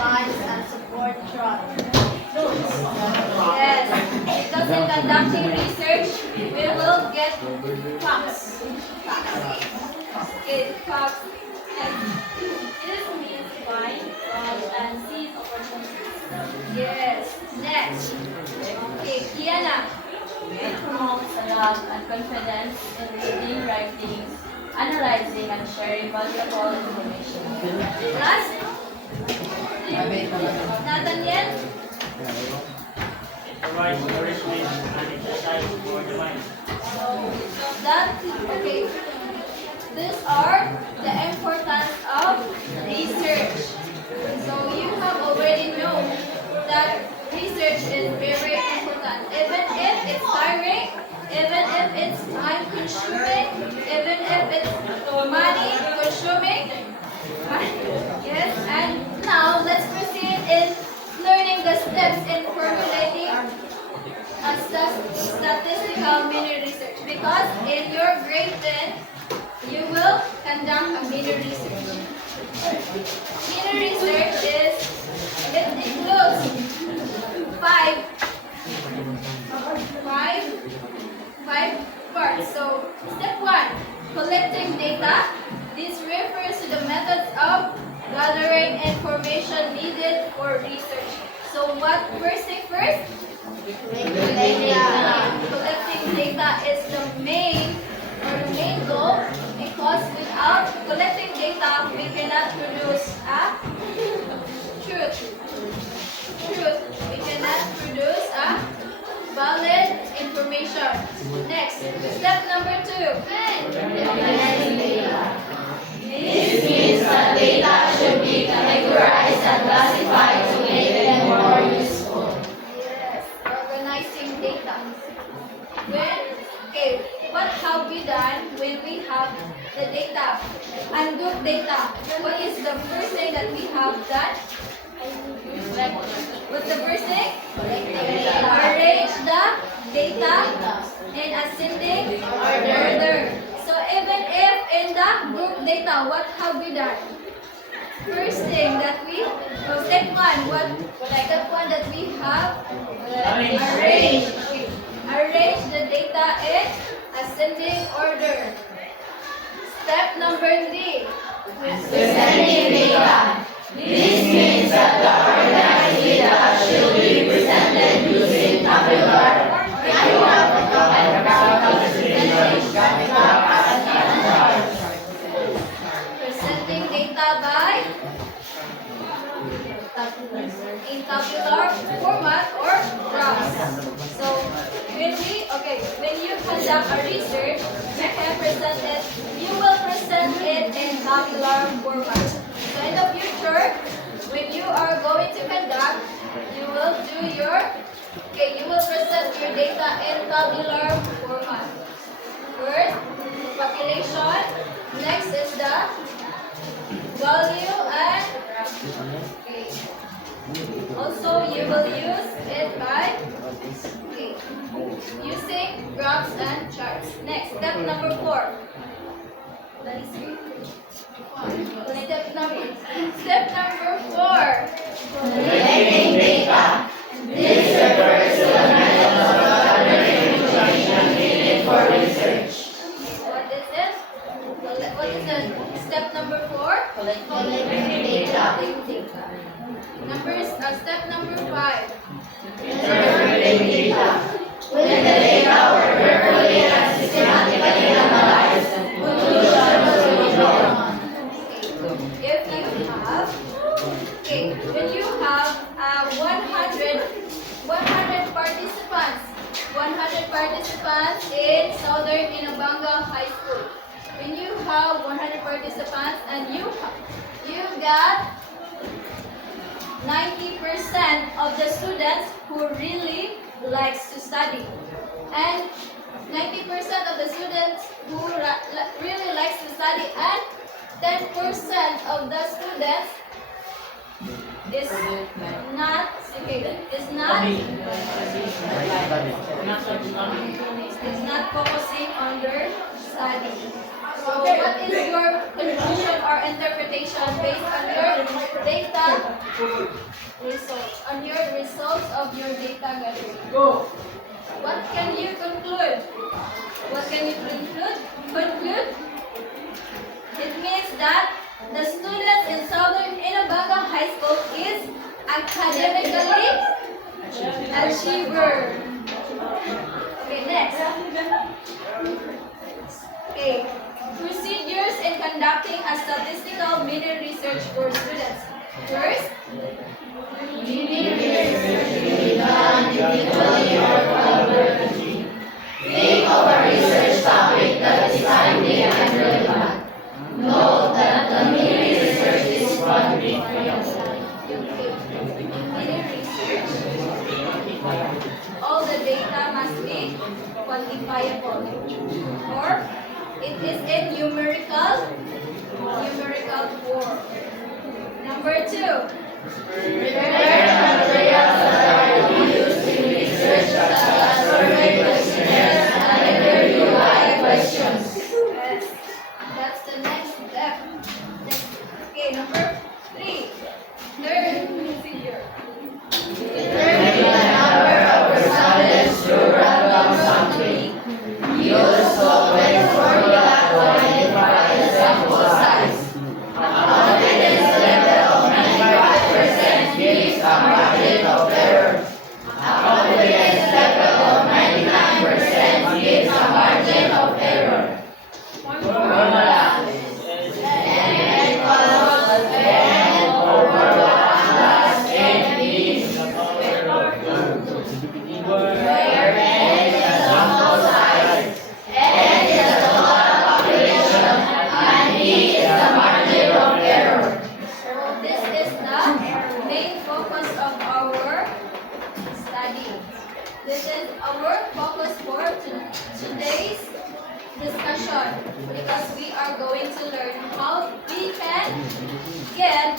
supplies and support trust. Yes, because in conducting research, we will get facts. Okay, facts. And this means find, and seize opportunities. Yes, next. Okay, Kiana. It promotes a love and confidence in reading, writing, analyzing, and sharing valuable information. Last. Nathaniel. It provides nourishment and exercise for the mind. So that okay. These are the importance of research. So you have already known that research is very important. Even if it's tiring, even if it's time consuming, even if it's money consuming. Yes, and now let's proceed in learning the steps in formulating a statistical mini research. Because in your grade 10, you will conduct a mini research. Mini research it includes five parts. So step 1, collecting data. This refers to the methods of gathering information needed for research. So what first thing first? Collecting data is the main goal, because without collecting data, we cannot produce a truth. We cannot produce a valid information. Next, step number 2. This means that data should be categorized and classified to make them more useful. Yes, organizing data. What have we done when we have the data? Ungroup data. What is the first thing that we have done? What's the first thing? Arrange the data in ascending order. So even if in the group data, what have we done? First thing that we, step 1, step 1 that we have arrange. Arrange the data in ascending order. Step number 3. Presenting data. This means that the organized data should be presented using tabular, graphical, and graphical Presenting data by in tabular format or graphs. So when you conduct a research, you will present it in tabular format. So in the future, when you are going to conduct, you will present your data in tabular format. First, population. Next is the value and also you will use it by using graphs and charts. Next, step number 4. Step number 4. collecting data. This refers to the methods of gathering information needed for research. What is it? What is it? Step number 4? Collecting data. Step number 5. Interpreting data. When the data were carefully and systematically analyzed, conclusions will be drawn. When you have 100 participants in Southern Inabanga High School. When you have 100 participants and you got 90% of the students who really likes to study, and 90% of the students who really likes to study, and 10% of the students is not focusing on their study. So what is your conclusion or interpretation based on your data Results. On your results of your data gathering. What can you conclude? What can you conclude? It means that the students in Southern Inabanga High School is academically achiever. Okay, next. Okay, procedures in conducting a statistical mini research for students. First, Think of a research topic that is timely and relevant. Note that the mini research is funded. mini research. All the data must be quantifiable. Or it is in numerical form. Number 2. Prepare materials that are used in research such as survey questionnaires and interview questions. Yes, that's the next step. Okay, number 3. Third procedure. Determine the number of respondents through random sampling. Use Solvay's formula to identify the sample size. A confidence level of 95% gives a margin of error. A confidence level of 99% gives a margin of error. Formula. N equals N over 1 plus N is where N is the sample size, N is the total population, and E is the margin of error. So this is the main focus of our study. This is our focus for today's discussion because we are going to learn how we can get,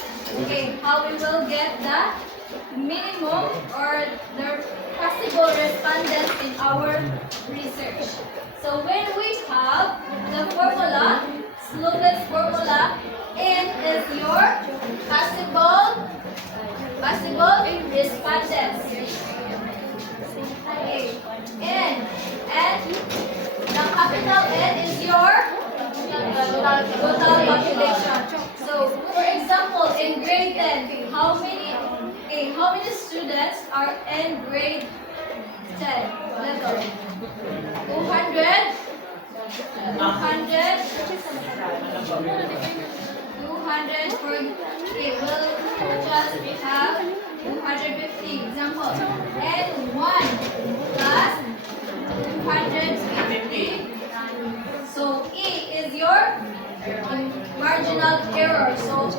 how we will get the minimum or the possible respondents in our research. So when we have the formula, Sloven's formula, N is your possible respondents. Okay. N. The capital N is your total population. So, for example, in grade 10, how many students are in grade 10 level? 200? 200 for, we'll just have 250 example. And 1 plus 250. So E is your marginal error. So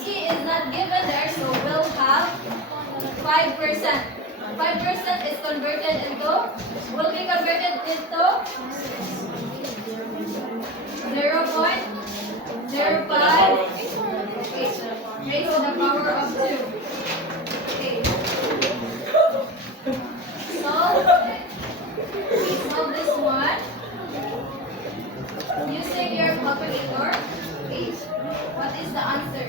E is not given there, so we'll have 5%. 5% is converted into, will be converted into 0.05 raised to the power of 2. Okay. Solve this one using your calculator. Okay. What is the answer?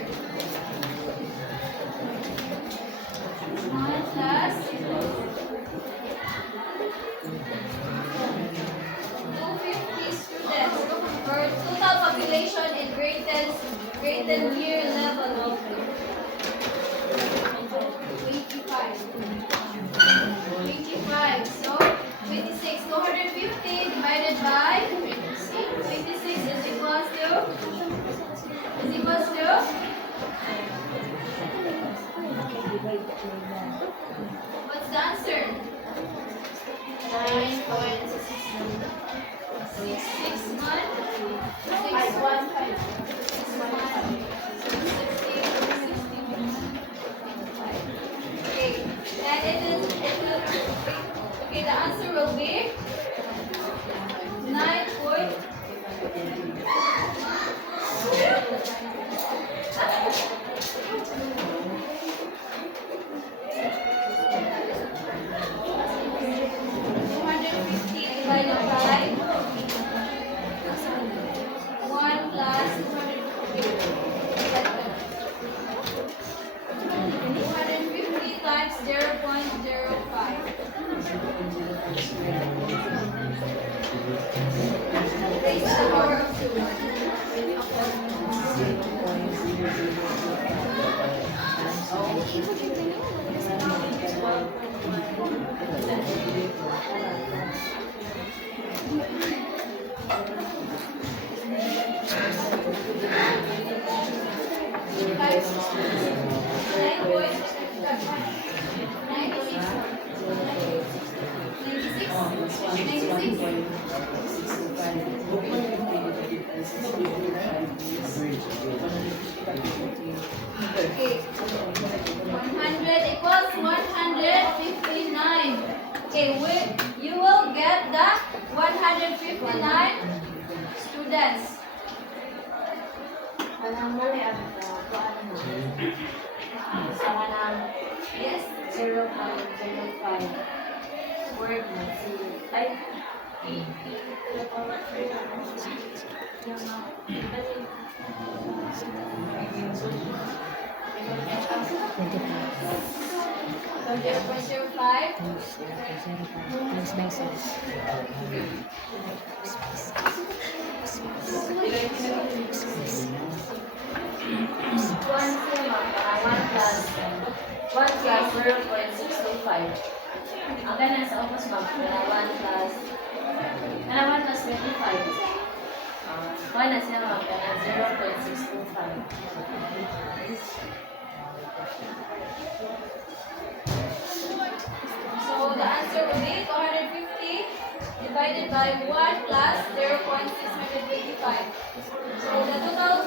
1 plus 250 students for total population in grade 10 year level. Okay. 100 equals 159. Okay, you will get the 159 students. Anong mali ang kuan mo? Sama ng Yes? 0.05 word na si ay So 0.05. one sema one plus 0.625. Ang ganun sa upos mag 1 plus 25. One na siya mag 0.625. So the answer will be 250 divided by 1 plus 0.625. So the total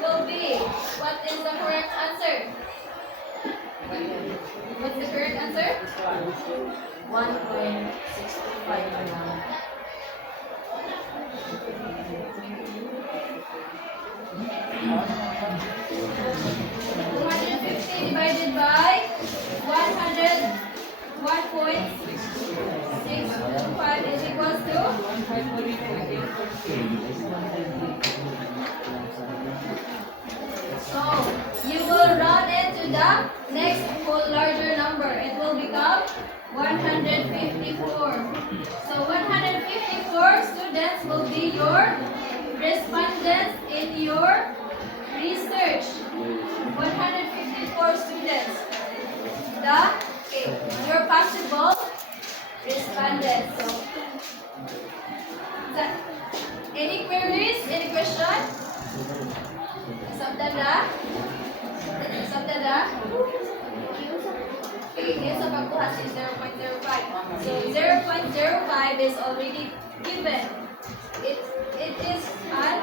will be, what is the correct answer? What's the correct answer? 1.625. 250 divided by 101.625 is equals to? So, you will run it to the next whole larger number. It will become 154. So, 154 students will be your respondents in your research. 154 students. Your possible respondents. So, any queries? Any question? Sabda na? Sabda na? Okay, here's a pagkuha si 0.05. So 0.05 is already given. It is an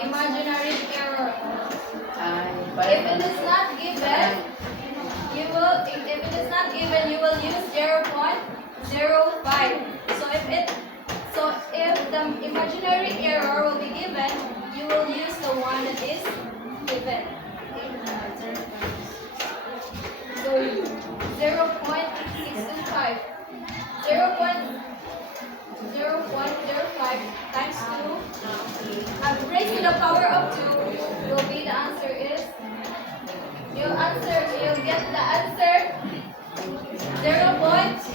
imaginary error. If it is not given, you will use 0.05. So if the imaginary error will be given, you will use the one that is given. So 0.625. 0.05 times 2 raised to the power of 2 will be the answer is you'll get the answer 0.0